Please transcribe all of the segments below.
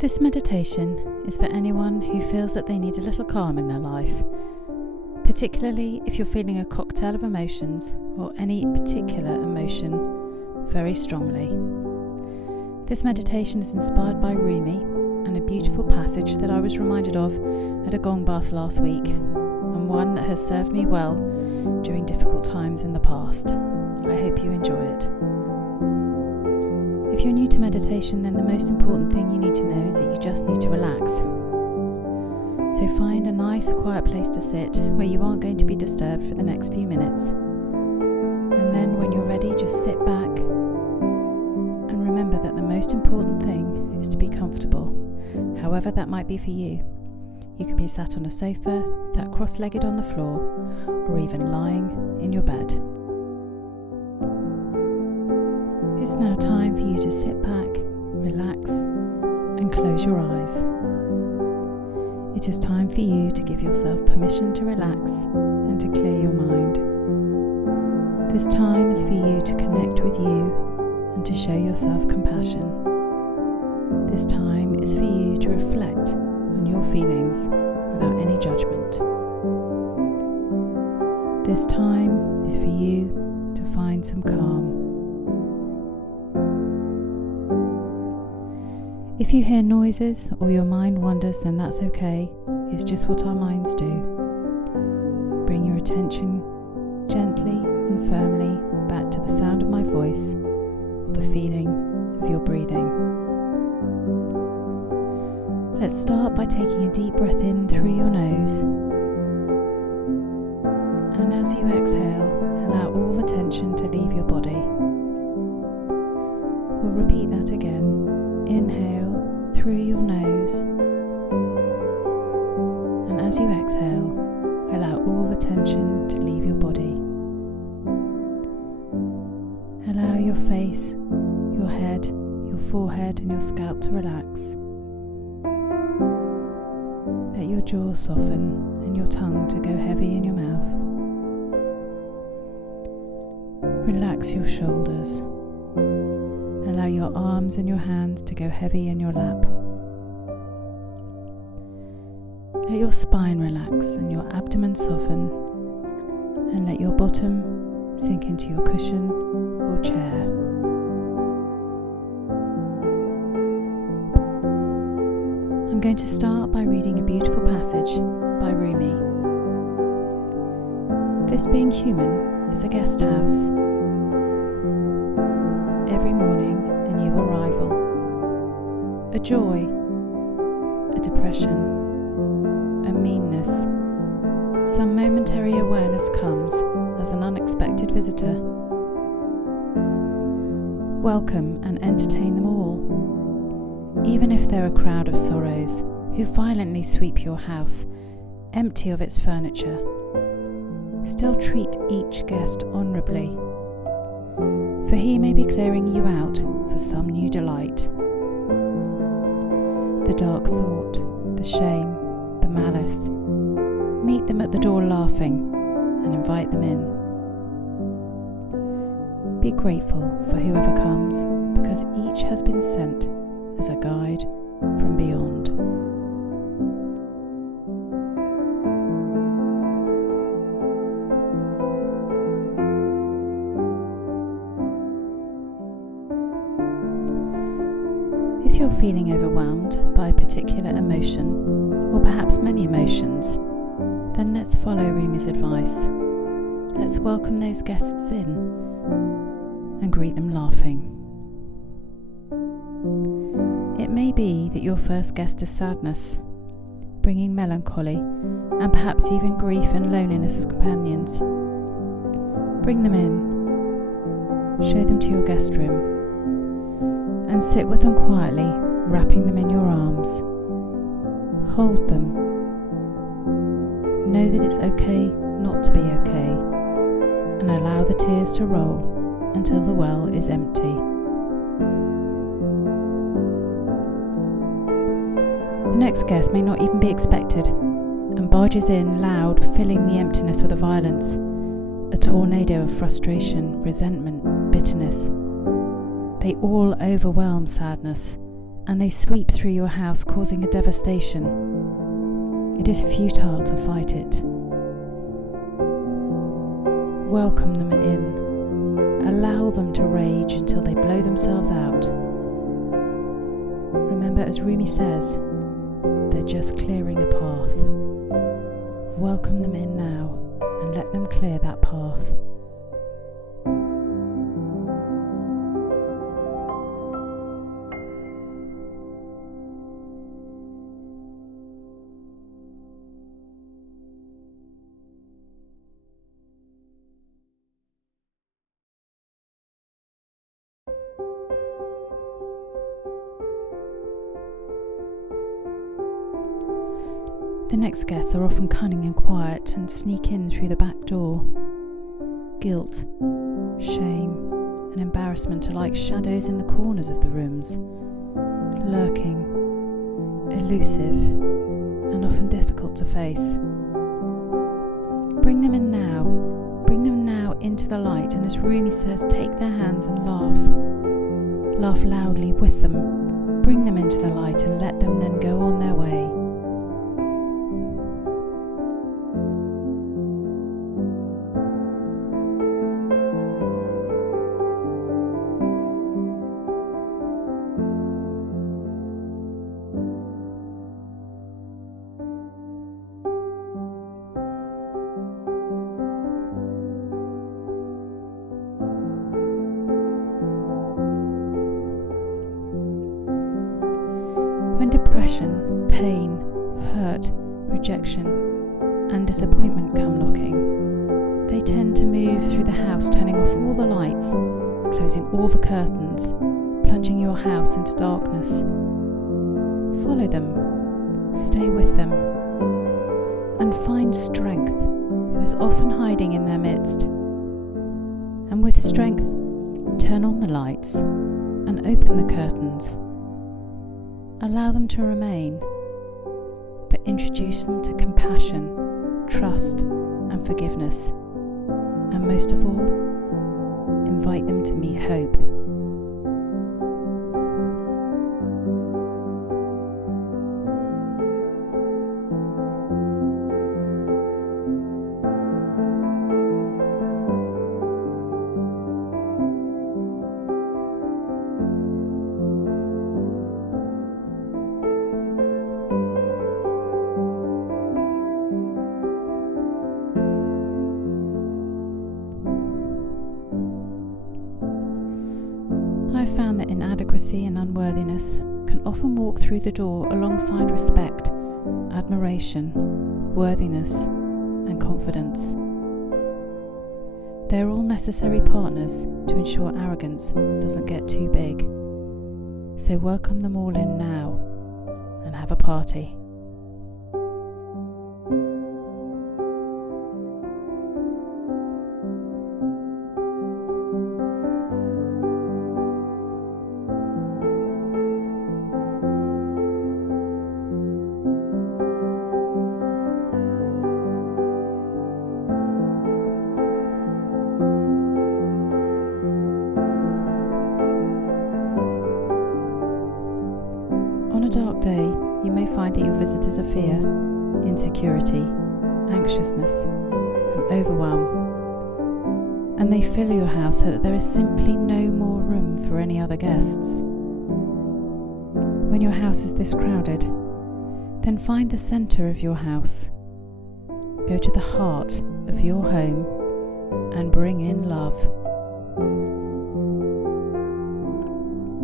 This meditation is for anyone who feels that they need a little calm in their life, particularly if you're feeling a cocktail of emotions or any particular emotion very strongly. This meditation is inspired by Rumi and a beautiful passage that I was reminded of at a gong bath last week, and one that has served me well during difficult times in the past. I hope you enjoy it. If you're new to meditation, then the most important thing you need to know is that you just need to relax. So find a nice quiet place to sit where you aren't going to be disturbed for the next few minutes. And then when you're ready, just sit back and remember that the most important thing is to be comfortable, however that might be for you. You can be sat on a sofa, sat cross-legged on the floor, or even lying in your bed. It's now time for you to sit back, relax, and close your eyes. It is time for you to give yourself permission to relax and to clear your mind. This time is for you to connect with you and to show yourself compassion. This time is for you to reflect on your feelings without any judgment. This time is for you to find some calm. If you hear noises or your mind wanders, then that's okay. It's just what our minds do. Bring your attention gently and firmly back to the sound of my voice or the feeling of your breathing. Let's start by taking a deep breath in through your nose. And as you exhale, allow all the tension to leave your body. We'll repeat that again. Inhale through your nose, and as you exhale, allow all the tension to leave your body. Allow your face, your head, your forehead and your scalp to relax. Let your jaw soften and your tongue to go heavy in your mouth. Relax your shoulders. Allow your arms and your hands to go heavy in your lap. Let your spine relax and your abdomen soften, and let your bottom sink into your cushion or chair. I'm going to start by reading a beautiful passage by Rumi. This being human is a guest house. Every morning, a new arrival, a joy, a depression, a meanness. Some momentary awareness comes as an unexpected visitor. Welcome and entertain them all, even if they're a crowd of sorrows who violently sweep your house, empty of its furniture. Still treat each guest honourably, for he may be clearing you out for some new delight. The dark thought, the shame, the malice, meet them at the door laughing and invite them in. Be grateful for whoever comes, because each has been sent as a guide from beyond. If you're feeling overwhelmed by a particular emotion, or perhaps many emotions, then let's follow Rumi's advice. Let's welcome those guests in and greet them laughing. It may be that your first guest is sadness, bringing melancholy and perhaps even grief and loneliness as companions. Bring them in, show them to your guest room, and sit with them quietly, wrapping them in your arms. Hold them. Know that it's okay not to be okay, and allow the tears to roll until the well is empty. The next guest may not even be expected, and barges in loud, filling the emptiness with a violence, a tornado of frustration, resentment, bitterness. They all overwhelm sadness and they sweep through your house, causing a devastation. It is futile to fight it. Welcome them in. Allow them to rage until they blow themselves out. Remember, as Rumi says, they're just clearing a path. Welcome them in now and let them clear that path. The next guests are often cunning and quiet and sneak in through the back door. Guilt, shame, and embarrassment are like shadows in the corners of the rooms, lurking, elusive, and often difficult to face. Bring them in now. Bring them now into the light, and as Rumi says, take their hands and laugh. Laugh loudly with them. Bring them into the light and let them then go on their way. When depression, pain, hurt, rejection, and disappointment come knocking, they tend to move through the house, turning off all the lights, closing all the curtains, plunging your house into darkness. Follow them, stay with them, and find strength, who is often hiding in their midst. And with strength, turn on the lights and open the curtains. Allow them to remain, but introduce them to compassion, trust, and forgiveness. And most of all, invite them to meet hope. I've found that inadequacy and unworthiness can often walk through the door alongside respect, admiration, worthiness, and confidence. They're all necessary partners to ensure arrogance doesn't get too big. So welcome them all in now and have a party. On a dark day, you may find that your visitors are fear, insecurity, anxiousness, and overwhelm, and they fill your house so that there is simply no more room for any other guests. When your house is this crowded, then find the centre of your house. Go to the heart of your home and bring in love.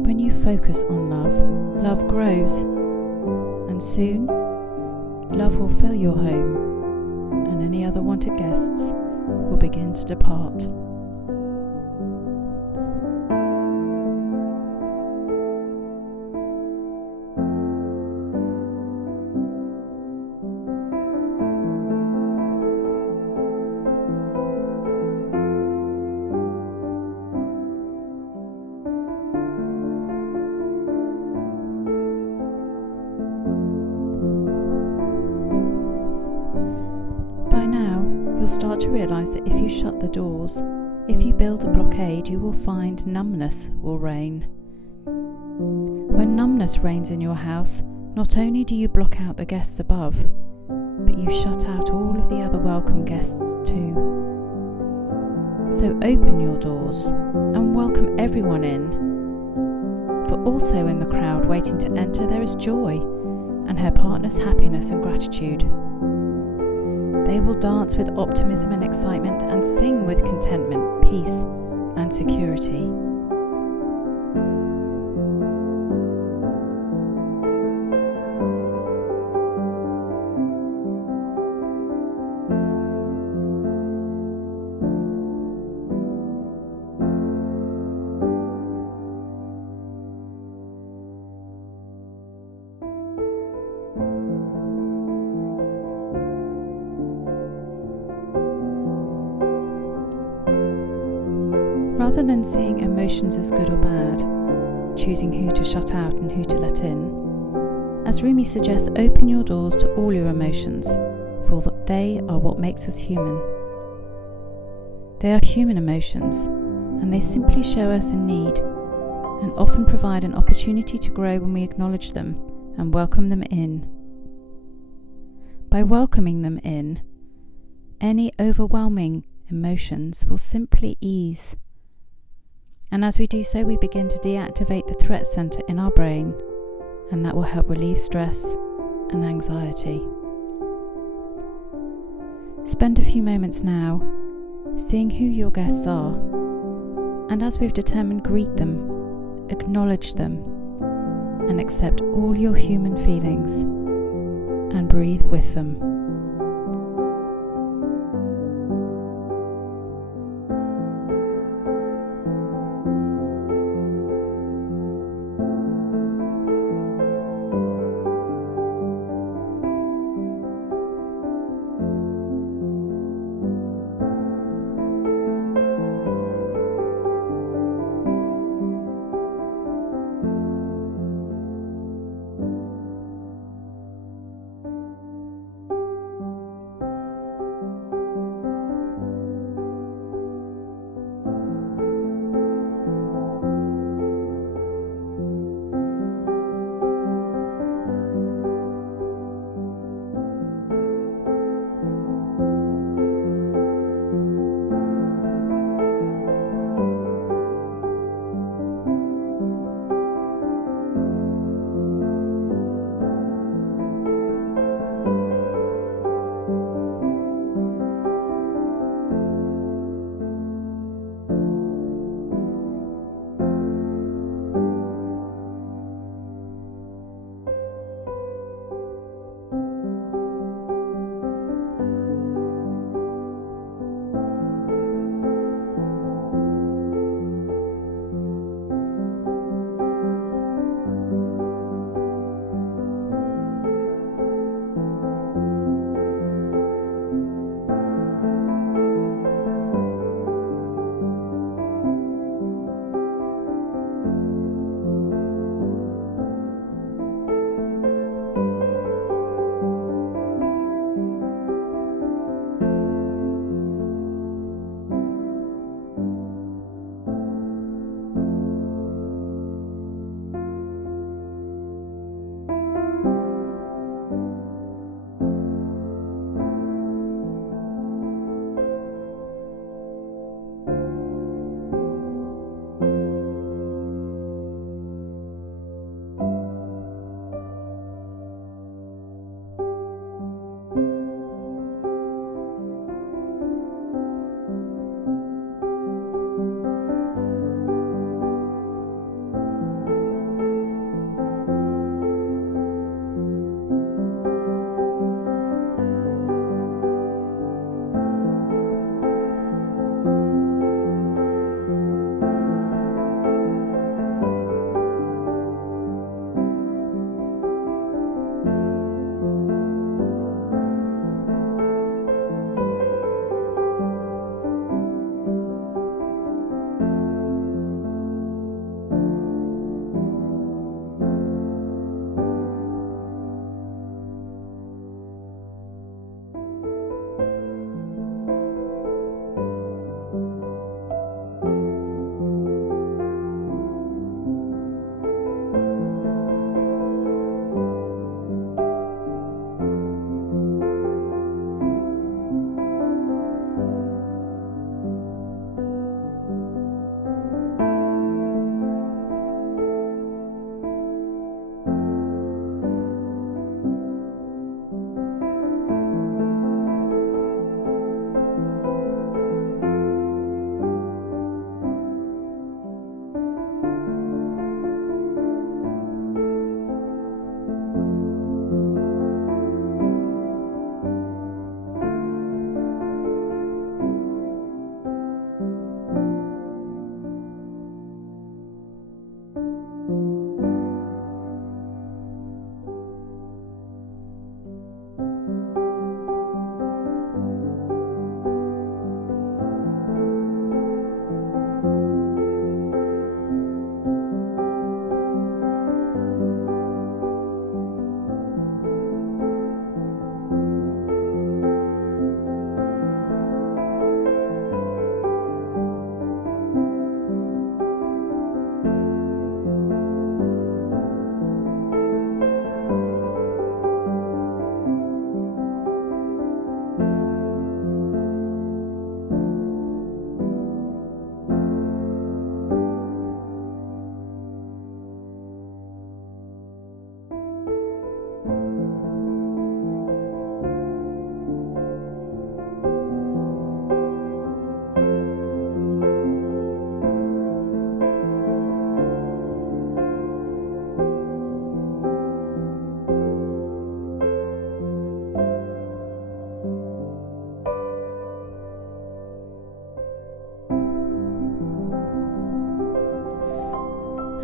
When you focus on love, love grows, and soon love will fill your home, and any other wanted guests will begin to depart. You'll start to realise that if you shut the doors, if you build a blockade, you will find numbness will reign. When when numbness reigns in your house, not only do you block out the guests above, but you shut out all of the other welcome guests too. So open your doors and welcome everyone in, for also in the crowd waiting to enter there is joy and her partner's happiness and gratitude. They will dance with optimism and excitement and sing with contentment, peace and security. Rather than seeing emotions as good or bad, choosing who to shut out and who to let in, as Rumi suggests, open your doors to all your emotions, for they are what makes us human. They are human emotions, and they simply show us a need, and often provide an opportunity to grow when we acknowledge them and welcome them in. By welcoming them in, any overwhelming emotions will simply ease. And as we do so, we begin to deactivate the threat center in our brain, and that will help relieve stress and anxiety. Spend a few moments now seeing who your guests are, and as we've determined, greet them, acknowledge them, and accept all your human feelings, and breathe with them.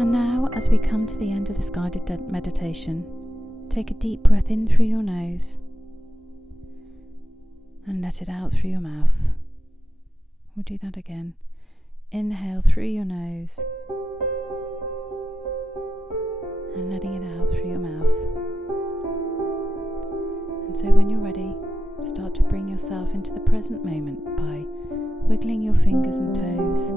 And now, as we come to the end of this guided meditation, take a deep breath in through your nose and let it out through your mouth. We'll do that again. Inhale through your nose and letting it out through your mouth. And so when you're ready, start to bring yourself into the present moment by wiggling your fingers and toes,